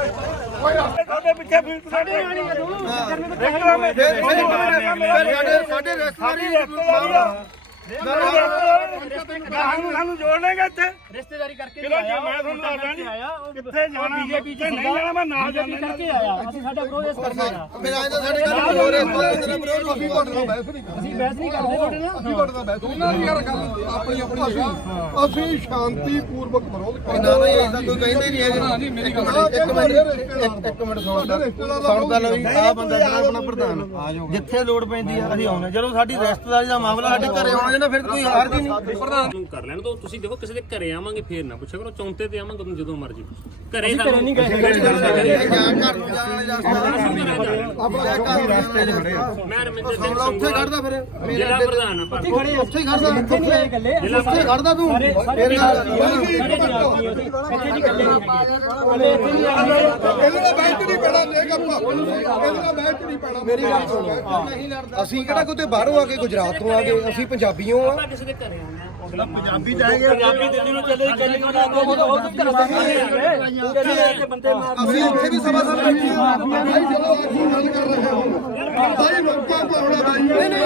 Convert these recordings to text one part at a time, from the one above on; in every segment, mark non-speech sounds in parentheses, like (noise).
ਸਾਡੇ ਪਿੱਛੇ ਫੀਲਡ ਸਾਡੇ ਸਾਡੇ ਸਾਡੇ ਰਿਸ਼ਤੇਦਾਰੀ ਆ। ਸਾਨੂੰ ਸਾਨੂੰ ਜੋੜਨੇਗਾ ਇੱਥੇ। ਰਿਸ਼ਤੇਦਾਰੀ ਕਰਕੇ ਚਲੋ ਜੀ ਮੈਂ ਤੁਹਾਨੂੰ ਦੱਸਦਾ ਜੀ ਕਿੱਥੇ ਜਾਣਾ ਬੀਜੇਪੀ ਚ ਨਹੀਂ ਜਾਣਾ ਮੈਂ ਨਾ ਜਾਣਾ। ਕਰਕੇ ਆਇਆ ਅਸੀਂ ਸਾਡਾ ਵਿਰੋਧ ਇਸ ਕਰਕੇ ਆ ਮੇਰਾ ਇਹਦਾ ਸਾਡੇ ਘਰ ਹੋ ਰਿਹਾ ਤੇਰਾ ਵਿਰੋਧ ਅਸੀਂ ਤੁਹਾਡੇ ਨਾਲ ਬਹਿਸ ਨਹੀਂ ਅਸੀਂ ਬਹਿਸ ਨਹੀਂ ਕਰਦੇ। ਤੁਹਾਡੇ ਨਾਲ। ਅਸੀਂ ਤੁਹਾਡੇ ਨਾਲ ਬਹਿਸ ਉਹਨਾਂ ਦੀ ਯਾਰ ਗੱਲ ਆਪਣੀ ਆਪਣੀ ਜਗ੍ਹਾ ਅਸੀਂ ਸ਼ਾਂਤੀਪੂਰਵਕ ਵਿਰੋਧ ਕਰਦੇ ਨਾ ਨਹੀਂ ਐਸਾ ਕੋਈ ਕਹਿੰਦੇ ਨਹੀਂ ਹੈਗਾ ਇੱਕ ਮਿੰਟ ਇੱਕ ਮਿੰਟ ਇੱਕ ਮਿੰਟ ਸੁਣਦਾ ਲਵੀ ਆ ਬੰਦਾ ਜਿਹੜਾ ਆਪਣਾ ਪ੍ਰਧਾਨ। ਜਿੱਥੇ ਲੋੜ ਪੈਂਦੀ ਆ ਅਸੀਂ ਆਉਂਦੇ ਜਦੋਂ ਸਾਡੀ ਰਿਸ਼ਤੇਦਾਰੀ ਦਾ ਮਾਮਲਾ ਸਾਡੇ ਘਰੇ ਆਉਣਾ ਨਾ ਫਿਰ ਕੋਈ ਹਾਰ ਜੀ ਨਹੀਂ ਪ੍ਰਧਾਨ ਨੂੰ ਕਰ ਲੈਣ ਦੋ ਤੁਸੀਂ ਦੇਖੋ ਕਿਸੇ ਦੇ ਘਰੇ ਆਵਾਂਗੇ ਫੇਰ ਨਾ ਪੁੱਛਿਆ ਕਰੋ ਚੌਂਤੇ ਤੇ ਆਵਾਂਗੇ ਤੁਹਾਨੂੰ ਜਦੋਂ ਮਰਜ਼ੀ ਘਰੇ ਤਾਂ ਨਹੀਂ ਗਏ। ਜਾਂ ਘਰ ਨੂੰ ਜਾਣ ਵਾਸਤੇ ਆਪਣਾ ਘਰ ਰਸਤੇ 'ਚ ਖੜੇ ਆ। ਮੈਂ ਰਮਿੰਦਰ ਸਿੰਘ ਸਾਹਮਣਾ ਉੱਥੇ ਖੜਦਾ ਫਿਰ। ਜ਼ਿਲ੍ਹਾ ਪ੍ਰਧਾਨ ਆ ਪਰ ਉੱਥੇ ਹੀ ਖੜਦਾ ਇੱਥੇ ਨਹੀਂ ਆਏ ਗੱਲੇ ਉੱਥੇ ਖੜਦਾ ਤੂੰ। ਸਾਰੇ ਸਾਰੇ ਫਿਰ ਨਾਲ ਇੱਥੇ ਨਹੀਂ ਗੱਲੇ ਗੱਲੇ ਇੱਥੇ ਨਹੀਂ ਆਏ। ਇਹਦੇ ਨਾਲ ਬੈਠ ਨਹੀਂ ਪੈਣਾ ਜੇ ਗੱਪਾ ਇਹਦੇ ਨਾਲ ਬੈਠ ਨਹੀਂ ਪੈਣਾ। ਮੇਰੀ ਗੱਲ ਸੁਣੋ। ਅਸੀਂ ਕਿਹੜਾ ਕੋਈ ਬਾਹਰੋਂ ਆ ਕੇ ਗੁਜਰਾਤ ਤੋਂ ਆ ਗਏ ਅਸੀਂ ਪੰਜਾਬੀਓ ਆ ਆਪਾਂ ਕਿਸੇ ਦੇ ਘਰੇ ਆਉਂਦੇ ਆ ਪੰਜਾਬੀ ਜਾਏਗੇ ਪੰਜਾਬੀ ਦਿੱਲੀ ਨੂੰ ਚੱਲੇ ਚੱਲੇ ਨੂੰ ਲਾ ਦੋ ਉਹ ਤਾਂ ਘਰ ਦੇ ਕੇ ਬੰਦੇ ਮਾਰ ਅਸੀਂ ਉੱਥੇ ਵੀ ਸਭਾ ਸਾਹਿਬ ਬੈਠੇ ਹਾਂ। ਭਾਈ ਚਲੋ ਅਸੀਂ ਗੱਲ ਕਰ ਰਹੇ ਹਾਂ। ਭਾਈ ਲੋਕਾਂ ਕੋਲ ਹੋਣਾ ਭਾਈ ਨਹੀਂ ਨਹੀਂ।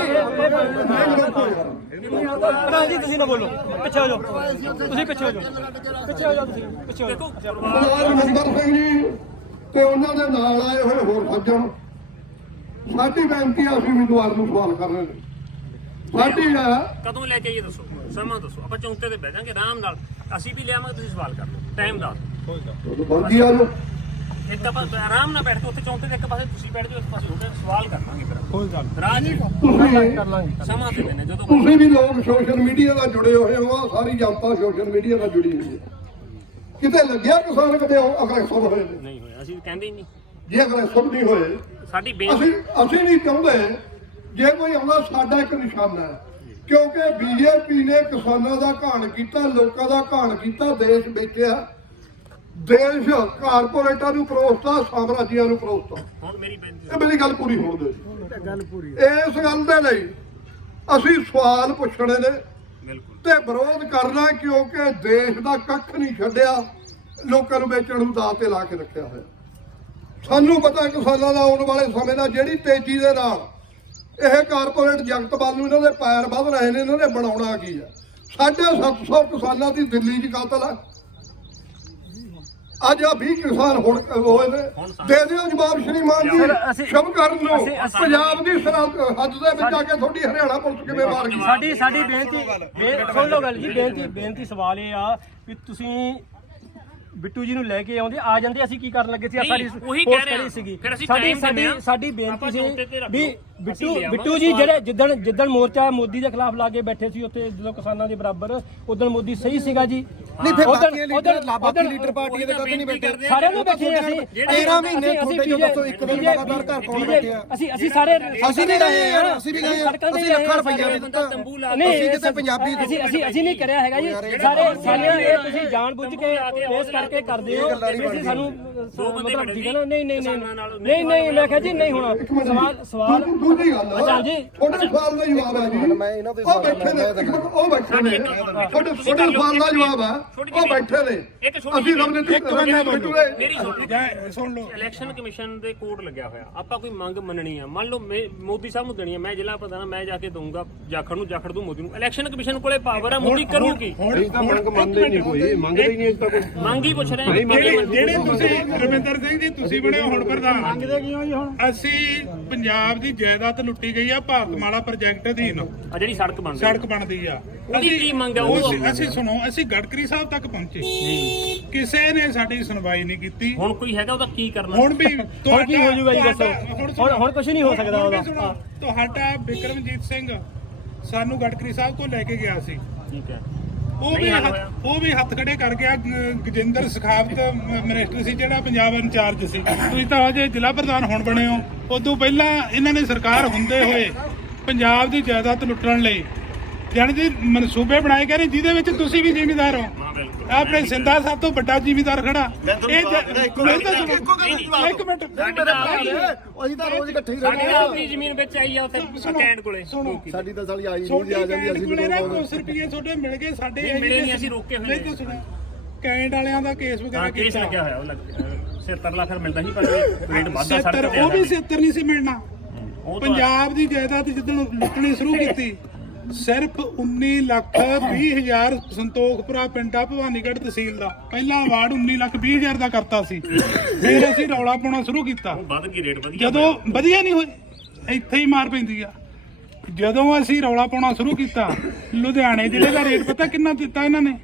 ਪ੍ਰਧਾਨ ਜੀ ਤੁਸੀਂ ਨਾ ਬੋਲੋ। ਪਿੱਛੇ ਹੋ ਜਾਓ। ਤੁਸੀਂ ਪਿੱਛੇ ਹੋ ਜਾਓ। ਪਿੱਛੇ ਹੋ ਜਾਓ ਤੁਸੀਂ। ਪਿੱਛੇ ਹੋ ਜਾਓ। ਸਰਦਾਰ ਮੰਦਰ ਸਿੰਘ ਜੀ ਤੇ ਉਹਨਾਂ ਦੇ ਨਾਲ ਆਏ ਹੋਏ ਹੋਰ ਸੱਜਣ। ਸਾਡੀ ਬੇਨਤੀ ਆ ਅਸੀਂ ਉਮੀਦਵਾਰ ਨੂੰ ਸਵਾਲ ਕਰ ਰਹੇ ਨੇ ਸਾਡੀ ਆ ਕਦੋਂ ਲੈ ਕੇ ਆਈਏ ਦੱਸੋ? ਸਮਾਂ ਦੱਸੋ ਆਪਾਂ ਚੌਂਤੇ ਤੇ ਬਹਿ ਜਾਾਂਗੇ ਆਰਾਮ ਨਾਲ ਅਸੀਂ ਵੀ ਲਿਆਵਾਂਗੇ ਤੁਸੀਂ ਸਵਾਲ ਕਰ ਲਓ ਟਾਈਮ ਦਾ। ਵਰਗੀ ਆ ਜੋ ਇੱਕ ਆਪਾਂ ਆਰਾਮ ਨਾਲ ਬੈਠ ਕੇ ਉੱਥੇ ਚੌਂਤੇ ਦੇ ਇੱਕ ਪਾਸੇ ਤੁਸੀਂ ਬੈਠ ਜਾਓ ਇੱਕ ਪਾਸੇ ਹੋ ਸਵਾਲ ਕਰਾਂਗੇ ਫਿਰ। ਕੋਈ ਗੱਲ ਰਾਜ ਤੁਸੀਂ ਸਮਾਂ ਦੇ ਦੇਣੇ ਜਦੋਂ ਤੁਸੀਂ ਵੀ ਲੋਕ ਸੋਸ਼ਲ ਮੀਡੀਆ ਨਾਲ ਜੁੜੇ ਹੋਏ ਹੋ ਆਹ ਸਾਰੀ ਜਨਤਾ ਸੋਸ਼ਲ ਮੀਡੀਆ ਨਾਲ ਜੁੜੀ ਹੋਈ ਹੈ। ਕਿਤੇ ਲੱਗਿਆ ਕਿਸਾਨ ਕਦੇ ਅਗਰੈਸਰ ਹੋਏ ਨੇ? ਨਹੀਂ ਹੋਇਆ ਅਸੀਂ ਕਹਿੰਦੇ ਹੀ ਨਹੀਂ। ਜੇ ਅਗਰੈਸਰ ਨਹੀਂ ਹੋਏ ਸਾਡੀ ਬੇਨਤੀ ਅਸੀਂ ਅਸੀਂ ਨਹੀਂ ਚਾਹੁੰਦੇ ਜੇ ਕੋਈ ਆਉਂਦਾ ਸਾਡਾ ਇੱਕ ਨਿਸ਼ਾਨਾ ਹੈ। ਕਿਉਂਕਿ ਬੀਜੇਪੀ ਨੇ ਕਿਸਾਨਾਂ ਦਾ ਘਾਣ ਕੀਤਾ ਲੋਕਾਂ ਦਾ ਘਾਣ ਕੀਤਾ ਦੇਸ਼ ਵੇਚਿਆ। ਦੇਸ਼ ਕਾਰਪੋਰੇਟਾਂ ਨੂੰ ਪਰੋਸਤਾ ਸਾਮਰਾਜੀਆਂ ਨੂੰ ਪਰੋਸਤਾ। ਹੁਣ ਮੇਰੀ ਬੇਨਤੀ ਇਹ ਮੇਰੀ ਗੱਲ ਪੂਰੀ ਹੋਣ ਦਿਓ ਗੱਲ ਪੂਰੀ ਇਸ ਗੱਲ ਦੇ ਲਈ ਅਸੀਂ ਸਵਾਲ ਪੁੱਛਣੇ ਨੇ ਬਿਲਕੁਲ। ਤੇ ਵਿਰੋਧ ਕਰਨਾ ਕਿਉਂਕਿ ਦੇਸ਼ ਦਾ ਕੱਖ ਨਹੀਂ ਛੱਡਿਆ ਲੋਕਾਂ ਨੂੰ ਵੇਚਣ ਨੂੰ ਦਾਅ ਤੇ ਲਾ ਕੇ ਰੱਖਿਆ ਹੋਇਆ। ਸਾਨੂੰ ਪਤਾ ਕਿਸਾਨਾਂ ਦਾ ਆਉਣ ਵਾਲੇ ਸਮੇਂ ਦਾ ਜਿਹੜੀ ਤੇਜ਼ੀ ਦੇ ਨਾਲ ਇਹ ਕਾਰਪੋਰੇਟ ਜਗਤ ਵੱਲ ਨੂੰ ਇਹਨਾਂ ਦੇ ਪੈਰ ਵੱਧ ਰਹੇ ਨੇ ਇਹਨਾਂ ਨੇ ਬਣਾਉਣਾ ਕੀ ਹੈ ਸਾਢੇ 700 ਕਿਸਾਨਾਂ ਦੀ ਦਿੱਲੀ 'ਚ ਕਤਲ ਹੈ ਅੱਜ ਆ 20 ਕਿਸਾਨ ਹੁਣ ਹੋਏ ਨੇ। ਦੇ ਦਿਓ ਜਵਾਬ ਸ਼੍ਰੀਮਾਨ ਜੀ ਅਸੀਂ- ਸ਼ੁਭ ਕਰਨ ਨੂੰ। ਪੰਜਾਬ ਦੀ ਸਰਹੱਦ ਹੱਦ ਦੇ ਵਿੱਚ ਆ ਕੇ ਤੁਹਾਡੀ ਹਰਿਆਣਾ ਪੁਲਿਸ ਕਿਵੇਂ ਮਾਰ ਗਈ? ਸਾਡੀ ਸਾਡੀ ਬੇਨਤੀ ਸੁਣ ਲਓ ਗੱਲ ਜੀ ਬੇਨਤੀ ਬੇਨਤੀ ਸਵਾਲ ਇਹ ਆ ਵੀ ਤੁਸੀਂ ਬਿੱਟੂ ਜੀ ਨੂੰ ਲੈ ਕੇ ਆਉਂਦੇ ਆ ਜਾਂਦੇ ਅਸੀਂ ਕੀ ਕਰਨ ਲੱਗੇ ਸੀ? ਸਾਡੀ ਉਹੀ ਕਹਿ ਰਹੇ। ਸੀਗੀ। ਫਿਰ ਅਸੀਂ ਸਾਡੀ ਸਾਡੀ ਬੇਨਤੀ ਸੀ ਵੀ। ਬਿੱਟੂ ਅਸੀਂ ਬਿੱਟੂ ਜੀ ਜਿਹੜੇ ਜਿੱਦਣ ਜਿੱਦਣ ਮੋਰਚਾ ਮੋਦੀ ਦੇ ਖਿਲਾਫ ਲਾ ਕੇ ਬੈਠੇ ਸੀ ਉੱਥੇ ਜਦੋਂ ਕਿਸਾਨਾਂ ਦੇ ਬਰਾਬਰ ਉਦੋਂ ਮੋਦੀ ਸਹੀ ਸੀਗਾ ਜੀ। ਨਹੀਂ ਫਿਰ ਬਾਕੀ ਲੀਡਰ ਬਾਕੀ ਲੀਡਰ ਪਾਰਟੀਆਂ ਦੇ ਕਦੇ ਨਹੀਂ ਬੈਠੇ। ਸਾਰਿਆਂ ਨੂੰ ਬੈਠੇ ਅਸੀਂ। 13 ਮਹੀਨੇ ਤੁਹਾਡੇ ਜੋ ਦੱਸੋ ਇੱਕ ਦਿਨ ਲਗਾਤਾਰ ਘਰ ਕੋਲ ਬੈਠੇ ਆ ਅਸੀਂ ਅਸੀਂ ਸਾਰੇ ਅਸੀਂ ਵੀ ਗਏ ਯਾਰ ਅਸੀਂ ਵੀ ਗਏ ਸੜਕਾਂ ਤੇ ਅਸੀਂ ਲੱਖਾਂ ਰੁਪਈਆ ਵੀ ਦਿੱਤਾ। ਤੰਬੂ ਲਾ ਨਹੀਂ ਅਸੀਂ ਕਿਤੇ ਪੰਜਾਬੀ ਅਸੀਂ ਅਸੀਂ ਅਸੀਂ ਨਹੀਂ ਕਰਿਆ ਹੈਗਾ ਜੀ। ਸਾਰੇ ਸਾਰੀਆਂ ਇਹ ਤੁਸੀਂ ਜਾਣ ਬੁੱਝ ਕੇ ਪੇਸ਼ ਕਰਕੇ ਕਰਦੇ ਹੋ ਤੁਸੀਂ ਸਾਨੂੰ ਮਤਲਬ ਠੀਕ ਹੈ ਨਾ? ਨਹੀਂ ਨਹੀਂ ਨਹੀਂ ਨਹੀਂ ਮੈਂ ਕਿਹਾ ਜੀ ਨਹੀਂ ਹੋਣਾ। ਸਵਾਲ ਸਵਾਲ ਦੂ- ਦੂਜੀ ਗੱਲ ਆ, ਅੱਛਾ ਜੀ। ਤੁਹਾਡੇ ਸਵਾਲ ਦਾ ਜਵਾਬ ਹੈ ਜੀ। ਮੈਂ ਇਹਨਾਂ ਦੇ ਉਹ ਬੈਠੇ ਨੇ ਇੱਕ ਮਿੰਟ, ਉਹ ਬੈਠੇ ਨੇ। ਤੁਹਾਡੇ ਤੁਹਾਡੇ ਸਵਾਲ ਦਾ ਜਵਾਬ ਹੈ। ਉਹ ਬੈਠੇ ਨੇ। ਇੱਕ ਛੋਟੀ ਅਸੀਂ ਰਵਨੀਤੀ ਬਿਟੂਰੇ ਮੇਰੀ ਸੁਣ ਸੁਣ ਲਓ। ਇਲੈਕਸ਼ਨ ਕਮਿਸ਼ਨ ਦੇ ਕੋਡ ਲੱਗਿਆ ਹੋਇਆ। ਆਪਾਂ ਕੋਈ ਮੰਗ ਮੰਨਣੀ ਆ। ਮੰਨ ਲਓ ਮੋਦੀ ਸਾਹਿਬ ਨੂੰ ਦੇਣੀ ਆ। ਮੈਂ ਜ਼ਿਲ੍ਹਾ ਪ੍ਰਧਾਨ ਮੈਂ ਜਾ ਕੇ ਦਊਂਗਾ ਜਾਖੜ ਨੂੰ ਜਾਖੜ ਦੂੰ ਮੋਦੀ ਨੂੰ। ਇਲੈਕਸ਼ਨ ਕਮਿਸ਼ਨ ਕੋਲੇ ਪਾਵਰ ਆ ਮੋਦੀ ਕਰੂਗੀ। ਇਹ ਤਾਂ ਮੰਗ ਮੰਨਦੇ ਨਹੀਂ ਕੋਈ। ਮੰਗਦੇ ਹੀ ਨਹੀਂ ਇਸ ਤਾਂ ਕੋਈ। ਮੰਗ ਹੀ ਪੁੱਛ ਰਹੇ ਆ। ਜਿਹੜੇ ਜਿਹੜੇ ਤੁਸੀਂ ਰਵਿੰਦਰ ਸਿੰਘ ਜੀ ਤੁਸੀਂ ਬਣੇ ਹੋ ਹੁਣ ਪ੍ਰਧਾਨ। ਮੰਗਦੇ ਕਿਉਂ ਜੀ ਹੁਣ? ਅਸੀਂ ਪੰਜਾਬ ਦੀ ਜਾਇਦਾਦ ਲੁੱਟੀ ਗਈ ਆ ਭਾਰਤਮਾਲਾ ਪ੍ਰੋਜੈਕਟ ਅਧੀਨ। ਆ ਜਿਹੜੀ ਸੜਕ ਬਣ ਰਹੀ ਸੜਕ ਬਣਦੀ ਆ। ਉਹਦੀ ਕੀ ਮੰਗ ਆ? ਉਹ ਅਸੀਂ- ਅਸੀਂ ਸੁਣੋ ਅਸੀਂ ਗੜਕਰੀ ਸਾਹਿਬ ਤੱਕ ਪਹੁੰਚੇ। ਕਿਸੇ ਨੇ ਸਾਡੀ ਸੁਣਵਾਈ ਨਹੀਂ ਕੀਤੀ। ਹੁਣ ਕੋਈ ਹੈਗਾ ਉਹਦਾ ਕੀ ਕਰਨਾ? ਹੁਣ ਵੀ ਹੁਣ ਕੀ ਹੋ ਜਾਊਗਾ ਜੀ ਦੱਸੋ। ਹੁਣ ਹੁਣ ਕੁਝ ਨਹੀਂ ਹੋ ਸਕਦਾ ਹੁਣ ਵੀ ਉਹਦਾ। ਸੁਣੋ, ਤੁਹਾਡਾ ਬਿਕਰਮਜੀਤ ਸਿੰਘ ਸਾਨੂੰ ਗੜਕਰੀ ਸਾਹਿਬ ਤੋਂ ਲੈ ਕੇ ਗਿਆ ਸੀ। ਠੀਕ ਹੈ। ਉਹ ਵੀ ਹੱਥ-। ਉਹ ਵੀ ਹੱਥ ਖੜੇ ਕਰ ਗਿਆ ਗ- ਗਜਿੰਦਰ ਸਖਾਵਤ ਮਿਨਿਸਟਰ ਸੀ ਜਿਹੜਾ ਪੰਜਾਬ ਇੰਚਾਰਜ ਸੀ ਤੁਸੀਂ ਤਾਂ ਅਜੇ ਜ਼ਿਲ੍ਹਾ ਪ੍ਰਧਾਨ ਹੁਣ ਬਣੇ ਹੋ ਉਦੋਂ ਪਹਿਲਾਂ ਇਹਨਾਂ ਨੇ ਸਰਕਾਰ ਹੁੰਦੇ ਹੋਏ ਪੰਜਾਬ ਦੀ ਜਾਇਦਾਦ ਲੁੱਟਣ ਲਈ ਜਾਣੀ ਜੀ ਮਨਸੂਬੇ ਬਣਾਏ ਗਏ ਨੇ ਜਿਹਦੇ ਵਿੱਚ ਤੁਸੀਂ ਵੀ ਜ਼ਿਮੀਦਾਰ ਹੋ। ਆਪਣੇ ਸਿੰਧਾ ਸਾਹਿਬ ਤੋਂ ਵੱਡਾ ਜ਼ਿਮੀਦਾਰ ਖੜਾ। ਇਹ ਜ-। ਇੱਕ ਮਿੰਟ ਅਸੀਂ ਤਾਂ ਰੋਜ਼ ਇਕੱਠੇ ਹੀ ਸਾਡੀ ਰਹਿੰਦੇ ਤਾਂ ਆ। ਆਪਣੀ ਜ਼ਮੀਨ ਵਿੱਚ ਆਈ ਆ ਉੱਥੇ ਕੈਂਟ ਕੋਲੇ। ਸੁਣੋ। ਸਾਡੀ ਤਾਂ ਸਾਲੀ ਆਈ ਨਹੀਂ ਆ ਜਾਂਦੀ ਅਸੀਂ ਕੋਲੇ ਨਾ ਵੀ ਕੁਛ ਰੁਪਏ ਤੁਹਾਡੇ ਮਿਲ ਗਏ ਸਾਡੇ ਨਹੀਂ, ਮਿਲੇ ਨਹੀਂ, ਅਸੀਂ ਰੋਕੇ ਹੋਏ ਨਹੀਂ ਤਾਂ ਸੁਣੋ। ਕੈਂਟ ਵਾਲਿਆਂ ਦਾ ਕੇਸ ਵਗੈਰਾ ਹਾਂ ਕੇਸ ਕੀਤਾ। ਲੱਗਿਆ ਹੋਇਆ ਉਹ ਲੱਗ 76 ਲੱਖ ਮਿਲਦਾ ਸੀ ਪਰ ਰੇਟ ਵੱਧਦਾ 70 ਸੜਕ ਤੇ ਉਹ ਵੀ ਆਦਾ 70 ਨਹੀਂ ਸੀ ਮਿਲਣਾ। ਪੰਜਾਬ ਦੀ ਜਾਇਦਾਦ ਜਿੱਦਣ ਲੁੱਟਣੀ ਸ਼ੁਰੂ (laughs) ਕੀਤੀ ਸਿਰਫ 19 ਲੱਖ 20 ਹਜ਼ਾਰ ਸੰਤੋਖਪੁਰਾ ਪਿੰਡਾ ਭਵਾਨੀਗੜ੍ਹ ਤਹਿਸੀਲ ਦਾ। ਪਹਿਲਾ ਅਵਾਰਡ 19 ਲੱਖ 20 ਹਜ਼ਾਰ ਦਾ ਕਰਤਾ ਸੀ। ਫਿਰ ਅਸੀਂ ਰੌਲਾ ਪਾਉਣਾ ਸ਼ੁਰੂ ਕੀਤਾ। ਵੱਧ ਗਈ ਰੇਟ ਵਧੀਆ ਜਦੋਂ ਵਧੀਆ ਨਹੀਂ ਹੋਏ ਇੱਥੇ ਹੀ ਮਾਰ ਪੈਂਦੀ ਆ। ਜਦੋਂ ਅਸੀਂ ਰੌਲਾ ਪਾਉਣਾ ਸ਼ੁਰੂ ਕੀਤਾ ਲੁਧਿਆਣੇ ਜ਼ਿਲ੍ਹੇ ਦਾ ਰੇਟ ਪਤਾ ਕਿੰਨਾ ਦਿੱਤਾ ਇਹਨਾਂ ਨੇ?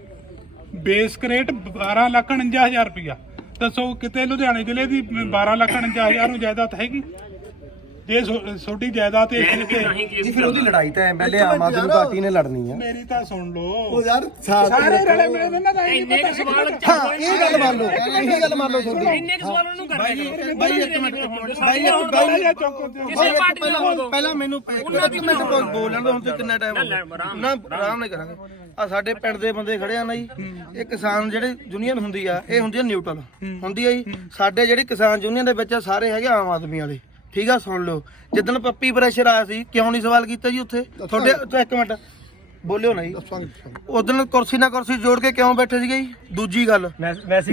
ਬੇਸ ਰੇਟ 12 ਲੱਖ 49 ਹਜ਼ਾਰ ਰੁਪਇਆ। ਦੱਸੋ ਕਿਤੇ ਲੁਧਿਆਣੇ ਜ਼ਿਲ੍ਹੇ ਦੀ 12 ਲੱਖ 49 ਹਜ਼ਾਰ ਨੂੰ ਜਾਇਦਾਦ ਹੈਗੀ? ਜੇ ਛੋਟੀ ਜਾਇਦਾਦ ਤੇ ਨਹੀਂ ਕੇਸ ਫਿਰ ਉਹਦੀ ਲੜਾਈ ਤਾਂ ਐਮਐਲਏ ਆਮ ਆਦਮੀ ਪਾਰਟੀ ਨੇ ਲੜਨੀ ਆ। ਮੇਰੀ ਤਾਂ ਸੁਣ ਲਓ। ਉਹ ਯਾਰ ਸਾਰੇ ਰਲੇ ਮਿਲੇ ਨੇ ਨਾ ਤਾਂ ਇਹ ਇੰਨੇ ਕੁ ਸਵਾਲ ਹਾਂ ਇਹ ਗੱਲ ਮੰਨ ਲਓ ਇਹ ਗੱਲ ਮੰਨ ਲਓ ਤੁਹਾਡੀ। ਇੰਨੇ ਕੁ ਸਵਾਲ ਉਹਨੂੰ ਕਰਨੇ ਬਾਈ ਇੱਕ ਮਿੰਟ ਬਾਈ ਇੱਕ ਤੇ ਕਿਸੇ ਪਾਰਟੀ ਨੂੰ ਪਹਿਲਾਂ ਪਹਿਲਾਂ ਮੈਨੂੰ ਇੱਕ ਮਿੰਟ ਬੋਲ ਲੈਣ ਦਿਓ ਹੁਣ ਤੇ ਕਿੰਨਾ ਟਾਈਮ ਹੋ ਗਿਆ। ਨਾ ਆਰਾਮ ਨਾਲ ਕਰਾਂਗੇ। ਆ ਸਾਡੇ ਪਿੰਡ ਦੇ ਬੰਦੇ ਖੜੇ ਆ ਨਾ ਜੀ। ਇਹ ਕਿਸਾਨ ਜਿਹੜੇ ਯੂਨੀਅਨ ਹੁੰਦੀ ਆ ਇਹ ਹੁੰਦੀ ਆ ਨਿਊਟਰਲ ਹੁੰਦੀ ਆ ਜੀ। ਸਾਡੇ ਜਿਹੜੇ ਕਿਸਾਨ ਯੂਨੀਅਨ ਦੇ ਵਿੱਚ ਆ, ਸਾਰੇ ਹੈਗੇ ਆਮ ਆਦਮੀ ਵਾਲੇ। ਠੀਕ ਆ ਸੁਣ ਲਓ। ਜਿੱਦਣ ਪੱਪੀ ਪ੍ਰੈਸ਼ਰ ਆਇਆ ਸੀ ਕਿਉਂ ਨਹੀਂ ਸਵਾਲ ਕੀਤਾ ਜੀ ਉੱਥੇ? ਤੁਹਾਡੇ ਇੱਕ ਮਿੰਟ। ਬੋਲਿਓ ਨਾ ਜੀ। ਉਦੋਂ ਕੁਰਸੀ ਨਾਲ ਕੁਰਸੀ ਜੋੜ ਕੇ ਕਿਉਂ ਬੈਠੇ ਸੀਗੇ ਜੀ? ਦੂਜੀ ਗੱਲ।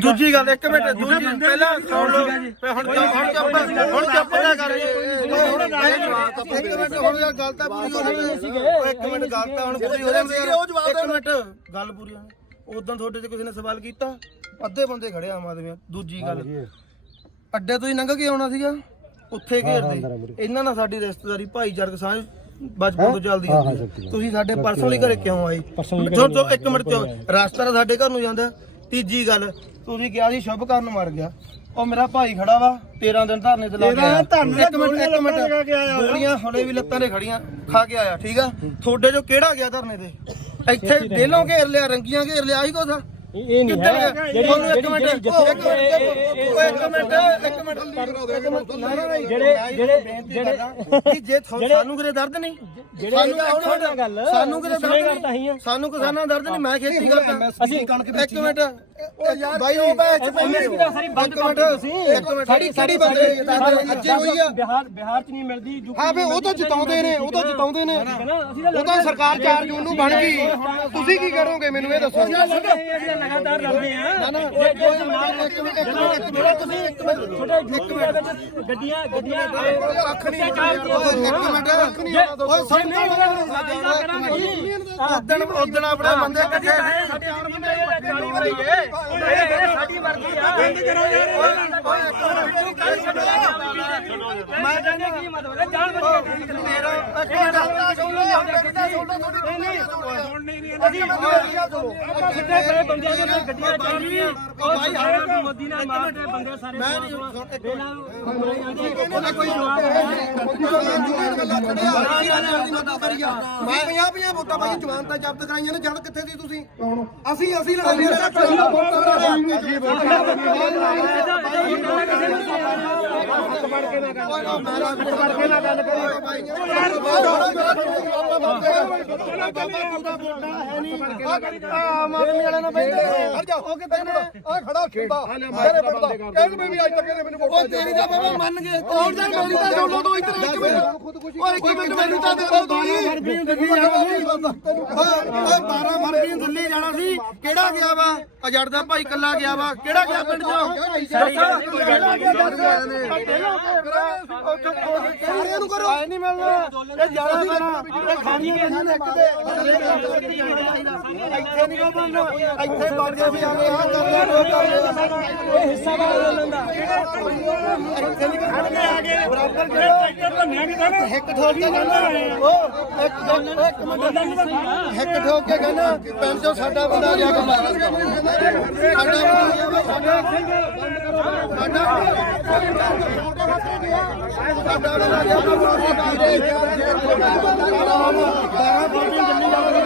ਦੂਜੀ ਗੱਲ ਇੱਕ ਮਿੰਟ ਦੂਜੀ ਪਹਿਲਾਂ ਸੁਣ ਲਓ। ਹੁਣ ਚੁੱਪ- ਹੁਣ ਚੁੱਪ ਹੁਣ ਚੁੱਪ ਨਾ ਕਰ ਇੱਕ ਮਿੰਟ ਹੁਣ ਯਾਰ ਗੱਲ ਤਾਂ ਪੂਰੀ ਹੋ ਜਾਣੀ ਓਏ ਇੱਕ ਮਿੰਟ ਗੱਲ ਤਾਂ ਹੁਣ ਪੂਰੀ ਹੋ ਜਾਣੀ ਯਾਰ ਇੱਕ ਮਿੰਟ ਗੱਲ ਪੂਰੀ ਹੋ ਉਦੋਂ ਤੁਹਾਡੇ ਤੇ ਕਿਸੇ ਨੇ ਸਵਾਲ ਕੀਤਾ? ਅੱਧੇ ਬੰਦੇ ਖੜੇ ਆ ਆਮ ਆਦਮੀ। ਦੂਜੀ ਗੱਲ। ਅੱਡੇ ਤੋਂ ਹੀ ਲੰਘ ਕੇ ਆਉਣਾ ਸੀਗਾ? ਉੱਥੇ ਘੇਰਦੇ। ਇਹਨਾਂ ਨਾਲ ਸਾਡੀ ਰਿਸ਼ਤੇਦਾਰੀ ਭਾਈਚਾਰਕ ਸਾਂਝ ਬਚਪਨ ਤੋਂ ਚੱਲਦੀ ਹੈ ਤੁਸੀਂ ਸਾਡੇ ਪਰਸਨਲੀ ਘਰੇ ਕਿਉਂ ਆਏ? ਜੋ ਜੋ ਇੱਕ ਮਿੰਟ ਚੋ ਰਸਤਾ ਤਾਂ ਸਾਡੇ ਘਰ ਨੂੰ ਜਾਂਦਾ ਤੀਜੀ ਗੱਲ ਤੁਸੀਂ ਕਿਹਾ ਸੀ ਸ਼ੁਭ ਕਰਨ ਮਰ ਗਿਆ। ਉਹ ਮੇਰਾ ਭਾਈ ਖੜਾ ਵਾ 13 ਦਿਨ ਧਰਨੇ ਤੇ ਲਾ ਕੇ ਆਇਆ। ਇੱਕ ਮਿੰਟ ਇੱਕ ਮਿੰਟ। ਗੋਲੀਆਂ ਹੁਣੇ ਵੀ ਲੱਤਾਂ ਦੇ ਖੜੀਆਂ ਖਾ ਕੇ ਆਇਆ ਠੀਕ ਆ? ਤੁਹਾਡੇ ਜੋ ਕਿਹੜਾ ਗਿਆ ਧਰਨੇ ਤੇ? ਇੱਥੇ ਡੇਲੋਂ ਘੇਰ ਲਿਆ ਰੰਗੀਆਂ ਘੇਰ ਲਿਆ ਆਹੀ ਕੁਛ ਆ? ਇਹ ਨਹੀਂ ਹੈ? ਜਿਹੜੀ ਜਿਹੜੀ ਜਿਹੜੀ ਜਿਹੜੇ- ਜੇ ਸਾਨੂੰ ਕਿਤੇ ਦਰਦ ਨਹੀਂ? ਜਿਹੜੇ ਸਾਨੂੰ ਸਾਨੂੰ ਕਿਤੇ ਦਰਦ। ਨਹੀਂ? ਕਿਸਾਨਾਂ ਦਾ ਦਰਦ ਨਹੀਂ ਮੈਂ ਖੇਤੀ ਕਰਦਾ। ਅਸੀਂ ਇੱਕ ਮਿੰਟ। ਬਾਈ ਬੰਦ ਅੱਜੇ ਹੋਈ ਆ। ਬਿਹਾਰ ਬਿਹਾਰ ਚ ਨਹੀਂ ਮਿਲਦੀ ਹਾਂ ਫੇ ਉਹ ਤਾਂ ਜਿਤਾਉਂਦੇ ਨੇ ਉਹ ਤਾਂ ਜਿਤਾਉਂਦੇ ਨੇ। ਉਹ ਤਾਂ ਸਰਕਾਰ 4 ਜੂਨ ਨੂੰ ਬਣ ਗਈ। ਤੁਸੀਂ ਕੀ ਕਰੋਗੇ ਮੈਨੂੰ ਇਹ ਦੱਸੋ। ਲਗਾਤਾਰ ਲੜਦੇ ਆ ਗੱਡੀਆਂ ਗੱਡੀਆਂ ਨਹੀਂ ਇੱਕ ਮਿੰਟ ਓਏ ਉਦਣ ਉਦਣ ਆਪਣੇ ਬੰਦੇ ਇਕੱਠੇ ਸਾਡੀ ਸਾਡੀ ਮਰਜ਼ੀ ਆ ਬੰਦ ਕਰੋ ਯਾਰ ਮੈਂ ਜਾਣੇ ਕੀ ਮਤਲਬ? ਜਾਣ ਬੁੱਝ ਕੇ ਮੇਰਾ ਨਹੀਂ ਅਸੀਂ ਆਪਾਂ ਸਿੱਧੇ ਕਰੇ ਬੰਦਿਆਂ ਦੇ ਨਾਲ ਗੱਡੀਆਂ ਚੱਲਦੀਆਂ ਉਹ ਭਾਈ ਹਾਰੇ ਮੋਦੀ ਨਾਲ ਮਾਰਦੇ ਬੰਦੇ ਸਾਰੇ ਮੈਂ ਨਹੀਂ ਸੁਣ ਕੋਈ ਜਵਾਬ ਮੈਂ 50 50 ਵੋਟਾਂ ਭਾਈ ਜਵਾਨ ਤਾਂ ਜ਼ਬਤ ਕਰਾਈਆਂ ਨੇ ਜੜ ਕਿੱਥੇ ਸੀ ਤੁਸੀਂ ਅਸੀਂ ਅਸੀਂ ਲੜਾਈ ਉਹ ਕਿਤੇ ਨੇ ਆ ਖੜਾ ਖੇਡਾ ਮੇਰੇ ਪਿੰਡ ਕਹਿੰਦੇ ਵੀ ਅੱਜ ਤੱਕ ਇਹਨੇ ਮੈਨੂੰ ਵੋਟਾਂ ਤੇਰੀ ਤਾਂ ਬਾਬਾ ਮੰਨ ਗਏ ਹੋਰ ਤਾਂ ਮੇਰੀ ਤਾਂ ਸੁਣ ਲਓ ਇੱਧਰ ਇੱਕ ਮਿੰਟ ਓਏ ਇੱਕ ਮਿੰਟ ਮੈਨੂੰ ਤਾਂ ਦੇ ਦੋਈ ਫਰਵਰੀ ਦਿੱਲੀ ਜਾਣਾ ਸੀ। ਓਏ 12 ਫਰਵਰੀ ਦਿੱਲੀ ਜਾਣਾ ਸੀ ਕਿਹੜਾ ਗਿਆ ਵਾ? ਅਜੜ ਦਾ ਭਾਈ ਕੱਲਾ ਗਿਆ ਵਾ। ਕਿਹੜਾ ਗਿਆ ਪਿੰਡ ਚੋਂ? ਸਾਰਿਆਂ ਨੂੰ ਕਰੋ। ਨਹੀਂ ਮਿਲਣਾ। ਇਹ ਜਾਣਾ ਪੈਣਾ। ਇਹ ਖਾਣੀ ਕੇ ਸਾਨੂੰ ਇੱਕ ਦੇ ਇੱਥੇ ਨਹੀਂ ਕੋ ਇੱਥੇ ਵੀ ਆ ਬਰਾਬਰ ਜਿਹੜਾ ਠੋਕ ਕੇ ਕਹਿੰਦਾ ਉਹ ਇੱਕ ਇੱਕ ਮਿੰਟ। ਹਿੱਕ ਠੋਕ ਕੇ ਕਹਿੰਦਾ ਪਿੰਡ ਚੋਂ ਸਾਡਾ ਬੰਦਾ ਜਾ ਕੇ ਮਾਰ। ਸਾਡਾ ਸਾਡਾ ਸਾਡਾ ਸਾਡਾ ਬੰਦਾ ਜਾ ਕੇ ਮਾਰ ਵੀਰੇ ਬਾਰਾਂ ਫੋਟੀਆਂ ਜੰਨੀ ਜਾਵਾਂਗੇ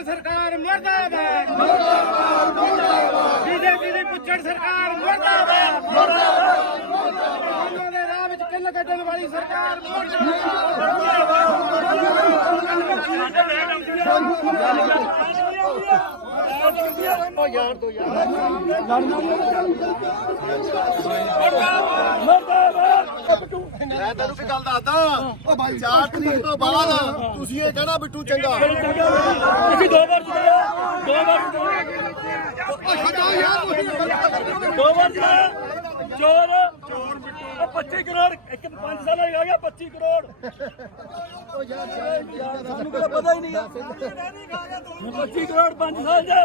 ਸਰਕਾਰ ਮਰਦਾਬਾਦ ਮਰਦਾਬਾਦ ਮਰਦਾਬਾਦ ਬੀਜੇਪੀ ਦੀ ਪੁੱਛੜ ਸਰਕਾਰ ਮਰਦਾਬਾਦ ਮਰਦਾਬਾਦ ਉਹਨਾਂ ਦੇ ਰਾਹ ਵਿੱਚ ਮੈਂ ਤੈਨੂੰ ਕੀ ਗੱਲ ਦੱਸਦਾ। ਉਹ ਭਾਈ 4 ਤਰੀਕ ਤੋਂ ਬਾਅਦ ਤੁਸੀਂ ਇਹ ਕਹਿਣਾ ਬਿੱਟੂ ਚੰਗਾ। ਅਸੀਂ ਦੋ ਵਾਰ ਜਿਤਾਇਆ ਦੋ ਵਾਰ ਜਿਤਾਇਆ ਦੋ ਵਾਰ ਜਿਤਾਇਆ ਚੋਰ ਚੋਰ। 25 ਕਰੋੜ, ਇੱਕ 5 ਸਾਲ ਹੀ ਗਿਆ 25 ਕਰੋੜ। ਸਾਨੂੰ ਕਿਹੜਾ ਪਤਾ ਹੀ ਨਹੀਂ 25 ਕਰੋੜ 5 ਸਾਲ ਦਾ